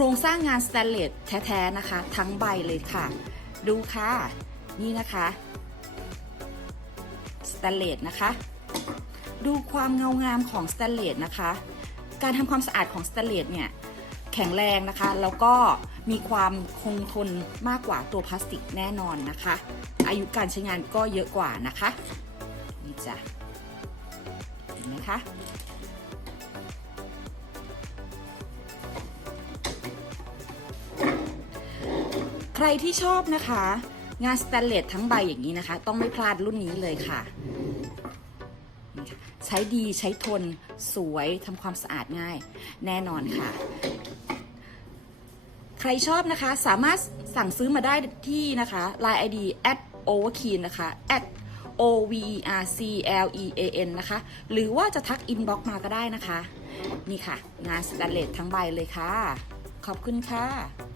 ครงสร้างงานสแตนเลสแท้ๆนะคะ ทั้งใบเลยค่ะ ดูค่ะ นี่นะคะสแตนเลสนะคะ ดูความเงางามของสแตนเลสนะคะ การทำความสะอาดของสแตนเลสเนี่ยแข็งแรงนะคะ แล้วก็มีความคงทนมากกว่าตัวพลาสติกแน่นอนนะคะ อายุการใช้งานก็เยอะกว่านะคะ นี่จ้ะเห็นไหมคะ ใครที่ชอบนะคะ งานสแตนเลสทั้งใบอย่างนี้นะคะ ต้องไม่พลาดรุ่นนี้เลยค่ะ ใช้ดีใช้ทนสวยทำความสะอาดง่าย แน่นอนค่ะ ใครชอบนะคะ สามารถสั่งซื้อมาได้ที่นะคะ Line ID at overkeen นะคะ at o v e r c l e a n นะคะ หรือว่าจะทักอินบ็อกมาก็ได้นะคะ นี่ค่ะ งานสแตนเลสทั้งใบเลยค่ะ ขอบคุณค่ะ